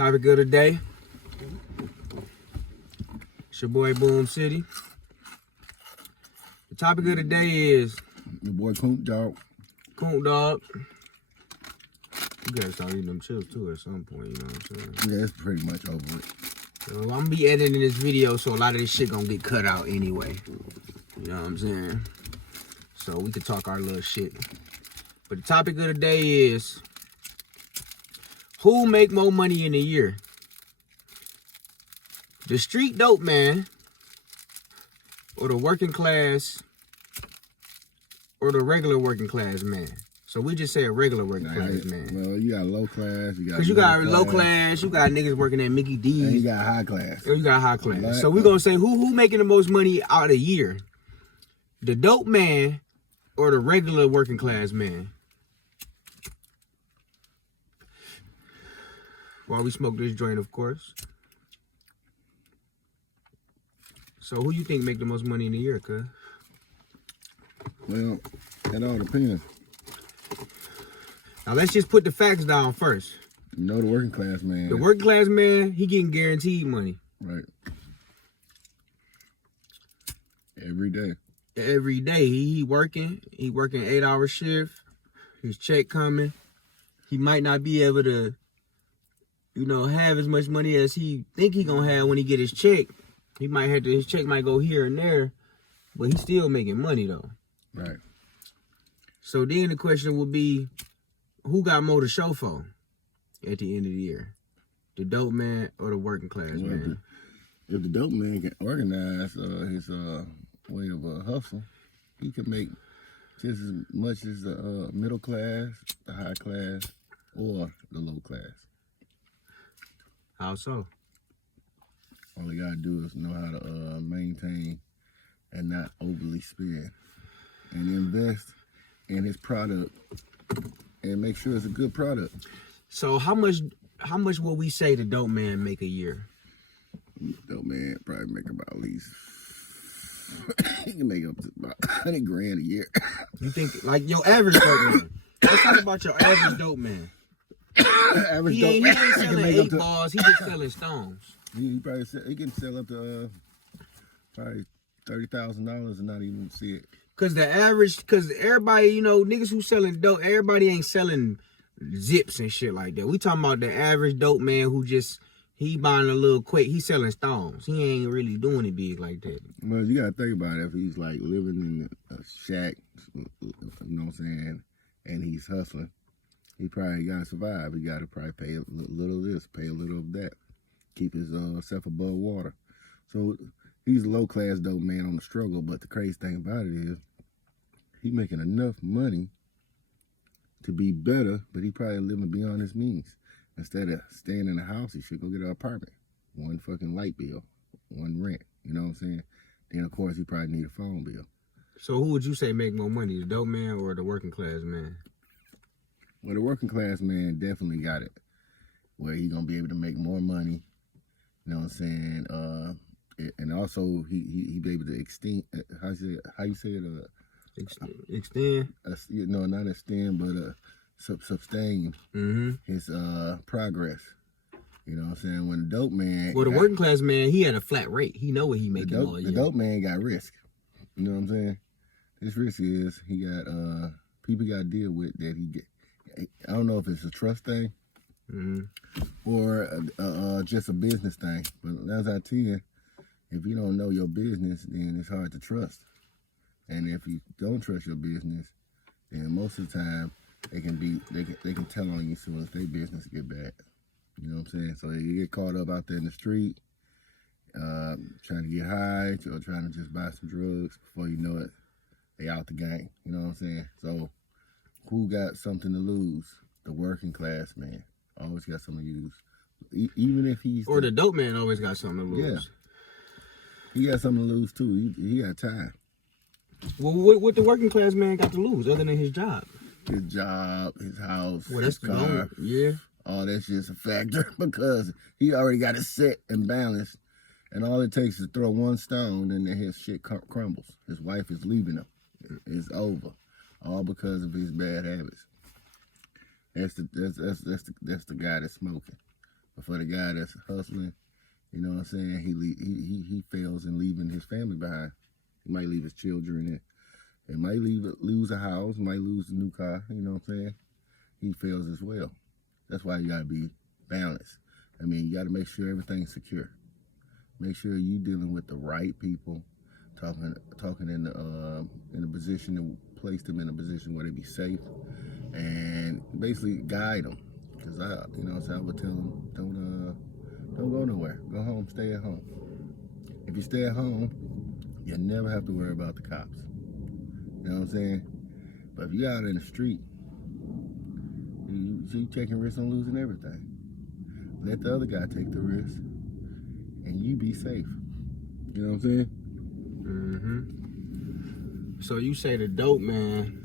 Topic of the day. It's your boy Boom City. The topic of the day is your boy Coont Dog. Coont Dog. You gotta start eating them chips too at some point, you know what I'm saying? Yeah, it's pretty much over it. So I'm gonna be editing this video, so a lot of this shit gonna get cut out anyway. You know what I'm saying? So we can talk our little shit. But the topic of the day is, who make more money in a year? The street dope man, or the working class, or the regular working class man? So we just say a regular working class man. Well, you got low class, Cause you got low class, you got niggas working at Mickey D's. And you got high class. Or you got high class. So we gonna say who making the most money out a year? The dope man or the regular working class man? While we smoke this joint, of course. So who you think make the most money in a year, cuz? Well, it all depends. Now let's just put the facts down first. You know the working class man. The working class man, he getting guaranteed money. Right. Every day. Every day. He working 8-hour shift. His check coming. He might not be able to, you know, have as much money as he think he gonna have when he get his check. He might have to, his check might go here and there, but he's still making money though. Right. So then the question would be, who got more to show for at the end of the year? The dope man or the working class man? If the dope man can organize his way of hustle, he can make just as much as the middle class, the high class, or the low class. How so? All he gotta do is know how to maintain and not overly spend, and invest in his product and make sure it's a good product. So how much will we say the dope man make a year? Dope man probably make about at least he can make up to about 100 grand a year. You think like your average dope man? Let's talk about your average dope man. He ain't selling 8 balls. He just selling stones. He can sell up to probably $30,000 and not even see it. Cause everybody, you know, niggas who selling dope, everybody ain't selling zips and shit like that. We talking about the average dope man who just, he buying a little quick, he selling stones. He ain't really doing it big like that. Well, you gotta think about it. If he's like living in a shack, you know what I'm saying, and he's hustling, he probably gotta survive. He gotta probably pay a little of this, pay a little of that, keep his self above water. So he's a low class dope man on the struggle. But the crazy thing about it is, he making enough money to be better, but he probably living beyond his means. Instead of staying in a house, he should go get an apartment. One fucking light bill, one rent, you know what I'm saying? Then of course he probably need a phone bill. So who would you say make more money, the dope man or the working class man? Well, the working class man definitely got it, where he gonna be able to make more money, you know what I'm saying? And also he be able to extend, how you say it? Extend? No, not extend, but sustain his progress. You know what I'm saying? When the dope man... Well, the working class man, he had a flat rate. He know what he making all year. The dope man got risk. You know what I'm saying? His risk is he got people got to deal with that he get. I don't know if it's a trust thing or just a business thing. But as I tell you, if you don't know your business, then it's hard to trust. And if you don't trust your business, then most of the time they can tell on you as soon as their business get bad. You know what I'm saying? So you get caught up out there in the street, trying to get high or trying to just buy some drugs. Before you know it, they out the game. You know what I'm saying? So who got something to lose? The working class man always got something to lose. Even if he's... Or the dope man always got something to lose. Yeah. He got something to lose too. He got time. Well, what the working class man got to lose other than his job? His job, his house, his car. Yeah. All that's just a factor because he already got it set and balanced. And all it takes is to throw one stone and then his shit crumbles. His wife is leaving him. It's over. All because of his bad habits. That's the guy that's smoking. But for the guy that's hustling, you know what I'm saying, he fails in leaving his family behind. He might leave his children and might lose a house, might lose a new car, you know what I'm saying? He fails as well. That's why you gotta be balanced. I mean, you gotta make sure everything's secure. Make sure you dealing with the right people, talking in a position to place them in a position where they be safe, and basically guide them. Cause I would tell them, don't go nowhere. Go home, stay at home. If you stay at home, you never have to worry about the cops. You know what I'm saying? But if you're out in the street, you taking risks on losing everything. Let the other guy take the risk, and you be safe. You know what I'm saying? Mm-hmm. So you say the dope man.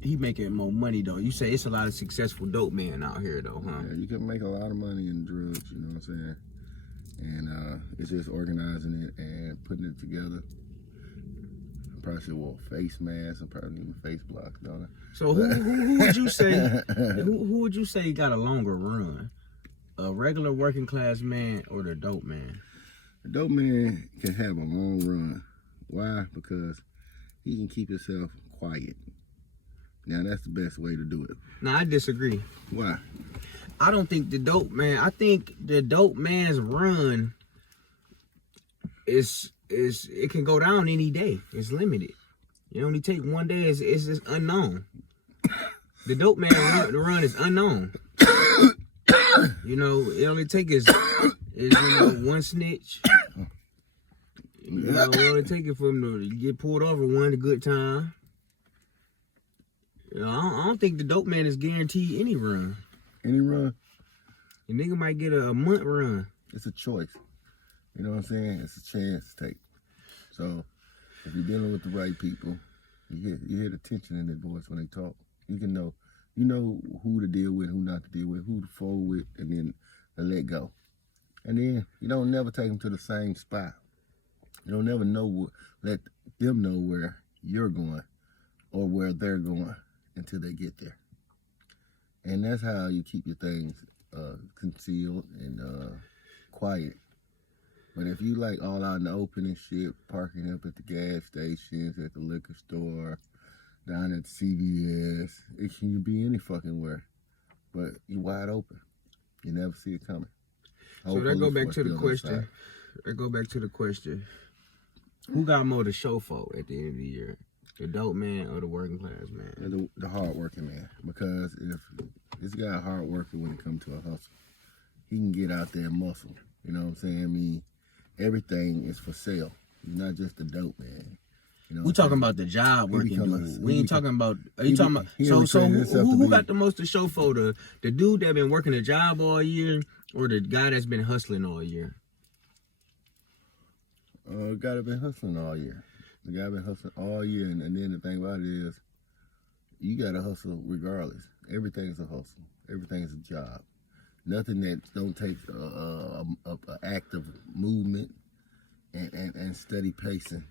He making more money though. You say it's a lot of successful dope men out here though, huh? Yeah, you can make a lot of money in drugs. You know what I'm saying? And it's just organizing it and putting it together. I probably should wear face masks and probably even face blocks, don't I? So who would you say who would you say got a longer run? A regular working class man or the dope man? The dope man can have a long run. Why? Because he can keep himself quiet. Now that's the best way to do it. No, I disagree. Why? I don't think the dope man. I think the dope man's run is it can go down any day. It's limited. You only take one day. It's just unknown. The dope man run is unknown. You know, it only take is one snitch. You know, it only take it for him to get pulled over one good time. You know, I don't think the dope man is guaranteed any run. Any run? The nigga might get a month run. It's a choice. You know what I'm saying? It's a chance to take. So if you're dealing with the right people, you hear the tension in their voice when they talk. You can know, who to deal with, who not to deal with, who to fold with, and then let go. And then you don't never take them to the same spot. You don't never let them know where you're going or where they're going until they get there. And that's how you keep your things concealed and quiet. But if you like all out in the open and shit, parking up at the gas stations, at the liquor store, down at the CVS, it can be any fucking where. But you wide open. You never see it coming. So that go back to the question. Who got more to show for at the end of the year? The dope man or the working class man? The hard working man. Because if this guy hard working when it comes to a hustle, he can get out there and muscle. You know what I'm saying? I mean, everything is for sale. He's not just a dope man. You know, we talking about the job working dude. We ain't talking about. Are you talking about? So who got the most to show for? The dude that been working a job all year, or the guy that's been hustling all year? The guy that been hustling all year. The guy been hustling all year, and then the thing about it is, you gotta hustle regardless. Everything's a hustle. Everything's a job. Nothing that don't take an active movement and steady pacing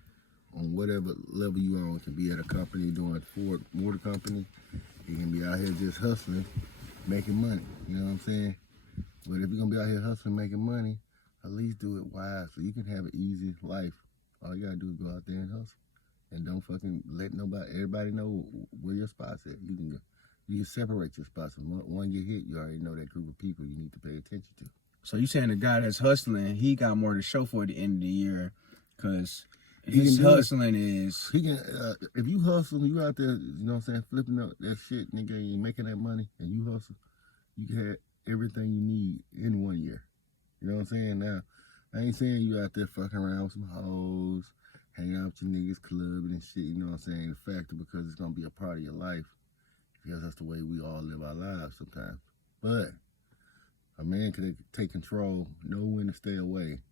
on whatever level you on. It can be at a company doing Ford Motor Company. You can be out here just hustling, making money. You know what I'm saying? But if you're gonna be out here hustling, making money, at least do it wise so you can have an easy life. All you gotta do is go out there and hustle, and don't fucking let everybody know where your spot's at. You can separate your spots. When you hit, you already know that group of people you need to pay attention to. So you saying the guy that's hustling, he got more to show for at the end of the year, because his hustling is... He can, if you hustle, you out there, you know what I'm saying, flipping up that shit, nigga, and you making that money, and you hustle, you can have everything you need in 1 year. You know what I'm saying? Now, I ain't saying you out there fucking around with some hoes, hanging out with your niggas clubbing and shit, you know what I'm saying? The fact that because it's going to be a part of your life, because that's the way we all live our lives sometimes. But a man can take control, know when to stay away,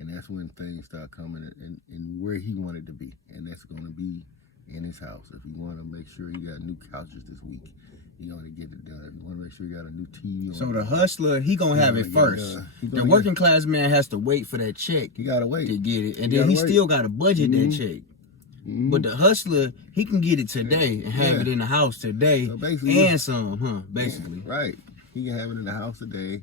and that's when things start coming in where he wanted to be. And that's going to be in his house. If you want to make sure he got new couches this week, he going to get it done. If you want to make sure he got a new TV on. So the hustler, he going to have it first. The working class man has to wait for that check. He got to wait to get it. And then he still got to budget that check. But the hustler, he can get it today and have it in the house today, so basically, and some, basically. Yeah, right. He can have it in the house today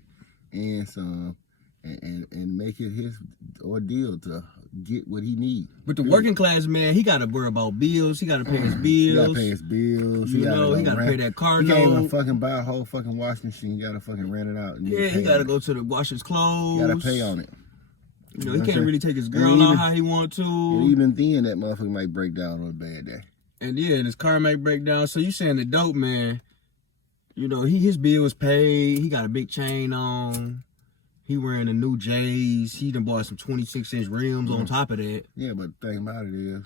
and some, and make it his ordeal to get what he needs. But the working class man, he got to worry about bills. He got to pay his bills. He got to pay his bills. You know, he got to pay that car note. He can't even fucking buy a whole fucking washing machine. You got to fucking rent it out. And yeah, he got to go to the wash his clothes. You got to pay on it. You know, he can't really take his girl out how he want to. And even then, that motherfucker might break down on a bad day. And yeah, and his car might break down. So you saying the dope man, you know, his bills paid. He got a big chain on. He wearing a new J's. He done bought some 26-inch rims on top of that. Yeah, but the thing about it is,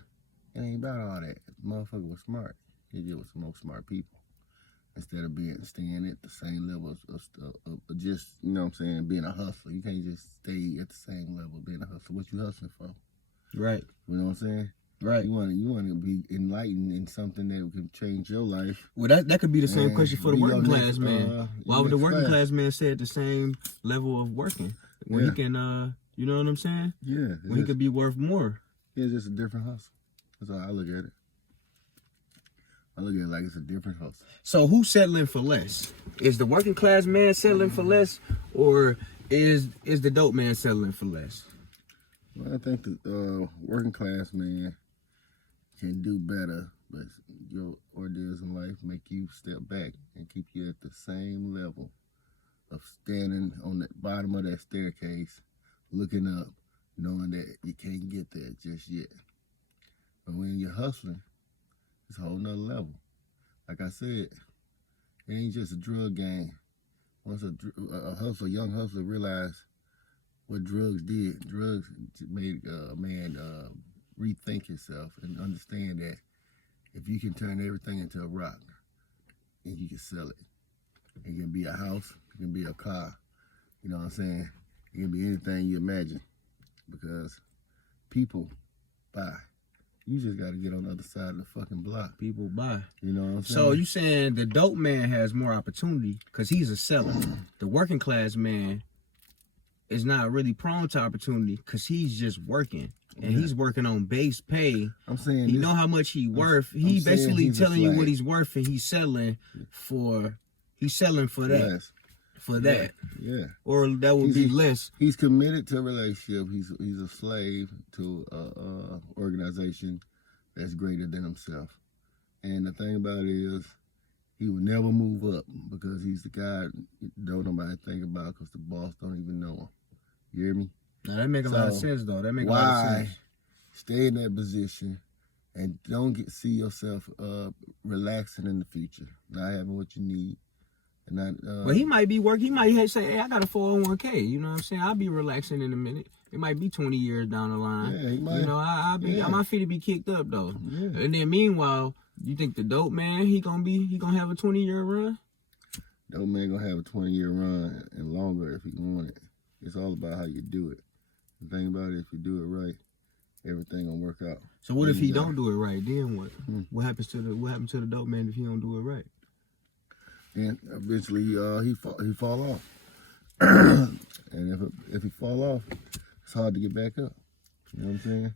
it ain't about all that. If the motherfucker was smart, he'd get with some more smart people. Instead of staying at the same level of just, you know what I'm saying, being a hustler. You can't just stay at the same level of being a hustler. What you hustling for? Right. You know what I'm saying? Right. You want to be enlightened in something that can change your life. Well, that could be the same question for the working class man. Why would the working class man stay at the same level of working when he can, you know what I'm saying? Yeah. When he could be worth more. Yeah, it's just a different hustle. That's how I look at it. I look at it like it's a different hustle. So who's settling for less? Is the working class man settling for less, or is the dope man settling for less? Well, I think the working class man can do better, but your ordeals in life make you step back and keep you at the same level of standing on the bottom of that staircase, looking up, knowing that you can't get there just yet. But when you're hustling, it's a whole nother level. Like I said, it ain't just a drug game. Once a young hustler realized what drugs did, drugs made a man rethink himself and understand that if you can turn everything into a rock and you can sell it, it can be a house, it can be a car, you know what I'm saying? It can be anything you imagine, because people buy. You just got to get on the other side of the fucking block. People buy. You know what I'm saying? So you saying the dope man has more opportunity because he's a seller. The working class man is not really prone to opportunity because he's just working. And he's working on base pay. I'm saying he know how much he worth. He basically telling you what he's worth, and he's selling for that. Yes. For that. Yeah. Or that would be less. He's committed to a relationship. He's a slave to a organization that's greater than himself. And the thing about it is, he will never move up because he's the guy don't nobody think about because the boss don't even know him. You hear me? Now, that make a lot of sense, though. That make a lot of sense. Stay in that position and don't see yourself relaxing in the future, not having what you need. And not, but he might be working. He might say, hey, I got a 401k. You know what I'm saying? I'll be relaxing in a minute. It might be 20 years down the line. Yeah, he might. You know, my feet to be kicked up, though. Yeah. And then meanwhile, you think the dope man, he gonna have a 20-year run? Dope man gonna have a 20-year run and longer if he want it. It's all about how you do it. The thing about it, if you do it right, everything gonna work out. So what if he don't do it right? Then what? What happens to the dope man if he don't do it right? And eventually he fall off. And if he fall off, it's hard to get back up. You know what I'm saying?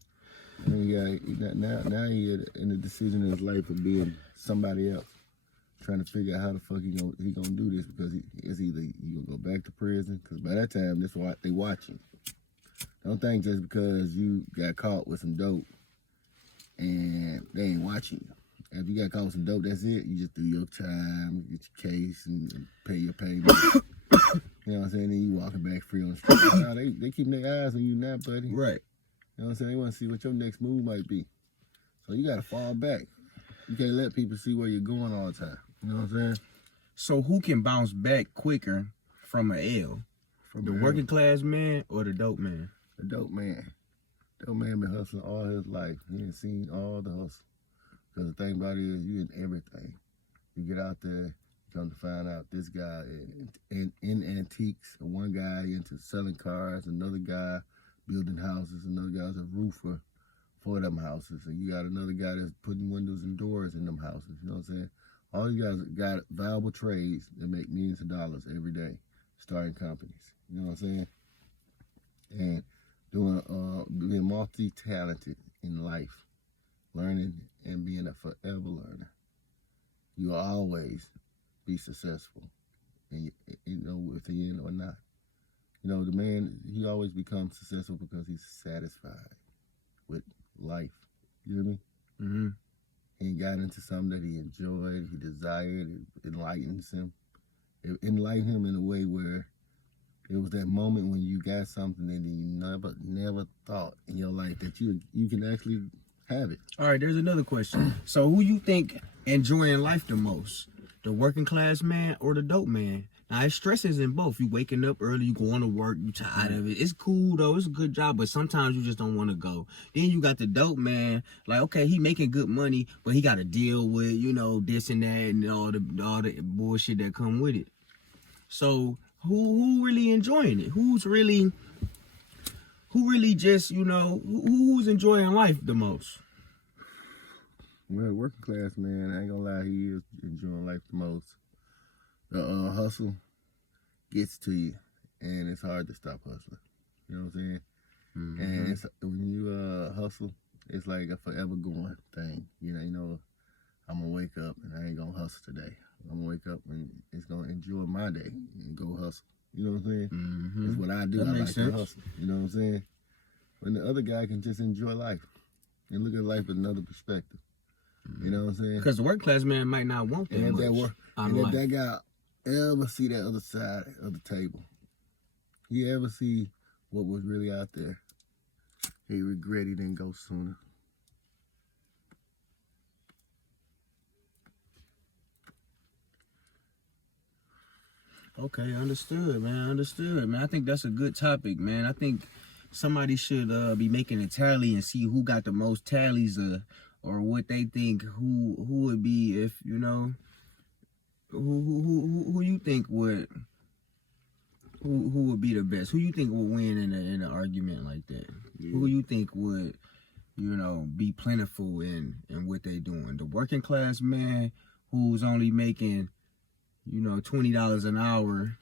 And now he in the decision in his life of being somebody else, trying to figure out how the fuck he gonna do this, because it's either you gonna go back to prison, because by that time that's why they watching. Don't think just because you got caught with some dope and they ain't watching you. If you got caught with some dope, that's it. You just do your time, get your case, and pay your payment. You know what I'm saying? Then you walking back free on the street. Now, they keeping their eyes on you now, buddy. Right. You know what I'm saying? They want to see what your next move might be. So you got to fall back. You can't let people see where you're going all the time. You know what I'm saying? So who can bounce back quicker from an L? The working class man or the dope man? The dope man. Dope man been hustling all his life. He ain't seen all the hustle. Because the thing about it is, you in everything. You get out there, you come to find out this guy in antiques, one guy into selling cars, another guy building houses, another guy's a roofer for them houses, and you got another guy that's putting windows and doors in them houses. You know what I'm saying? All these guys got valuable trades that make millions of dollars every day, starting companies. You know what I'm saying? And being multi-talented in life. learning and being a forever learner. You'll always be successful, and you know, if you in or not. You know, the man, he always becomes successful because he's satisfied with life. You hear me? Mm-hmm. He got into something that he enjoyed, he desired, it enlightens him. It enlightened him in a way where it was that moment when you got something that you never thought in your life that you can actually have it. All right, there's another question. So who you think enjoying life the most? The working class man or the dope man? Now, it stresses in both. You waking up early, you going to work, you tired of it. It's cool, though. It's a good job, but sometimes you just don't want to go. Then you got the dope man. Like, okay, he making good money, but he got to deal with, you know, this and that and all the bullshit that come with it. So who really enjoying it? Who really just, you know, who's enjoying life the most? Well, working class man, I ain't gonna lie, he is enjoying life the most. The hustle gets to you, and it's hard to stop hustling. You know what I'm saying? Mm-hmm. And it's, when you hustle, it's like a forever going thing. You know, I'm gonna wake up and I ain't gonna hustle today. I'm gonna wake up and it's gonna enjoy my day and go hustle. You know what I'm saying? Mm-hmm. That's what I do. That I makes like sense. to hustle. You know what I'm saying? When the other guy can just enjoy life and look at life with another perspective. You know what I'm saying? Because the working class man might not want that much. If that guy ever see that other side of the table, he ever see what was really out there, he regret he didn't go sooner. Okay, understood, man. I think that's a good topic, man. I think somebody should be making a tally and see who got the most tallies or what they think who would be, if you know, who you think would who would be the best, who you think would win in an argument like that. Yeah. Who you think would, you know, be plentiful in what they doing? The working class man who's only making, you know, $20 an hour,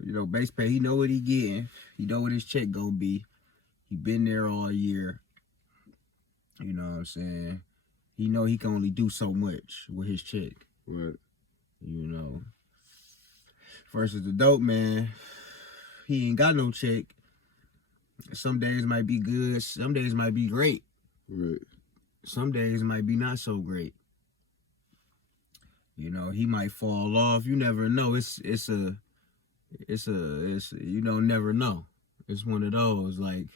you know, base pay. He know what he getting. He know what his check gonna be. He been there all year. You know what I'm saying? He know he can only do so much with his check. Right. You know. Versus the dope man, he ain't got no check. Some days might be good. Some days might be great. Right. Some days might be not so great. You know, he might fall off. You never know. It's you know, never know. It's one of those, like,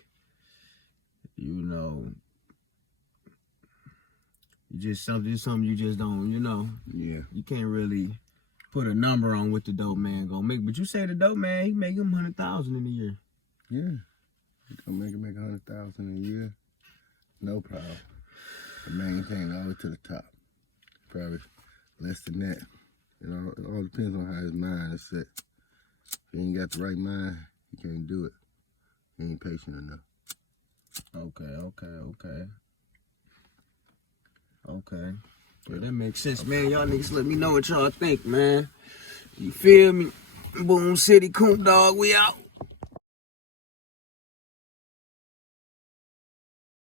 you know, something you just don't, you know. Yeah. You can't really put a number on what the dope man gonna make. But you say the dope man, he make him $100,000 in a year. Yeah. He gonna make $100,000 a year. No problem. The main thing all the way to the top. Probably less than that. You know, it all depends on how his mind is set. If he ain't got the right mind, he can't do it. He ain't patient enough. Okay. Yeah, that makes sense, man. Y'all niggas let me know what y'all think, man. You feel me? Boom City Coon Dog, we out.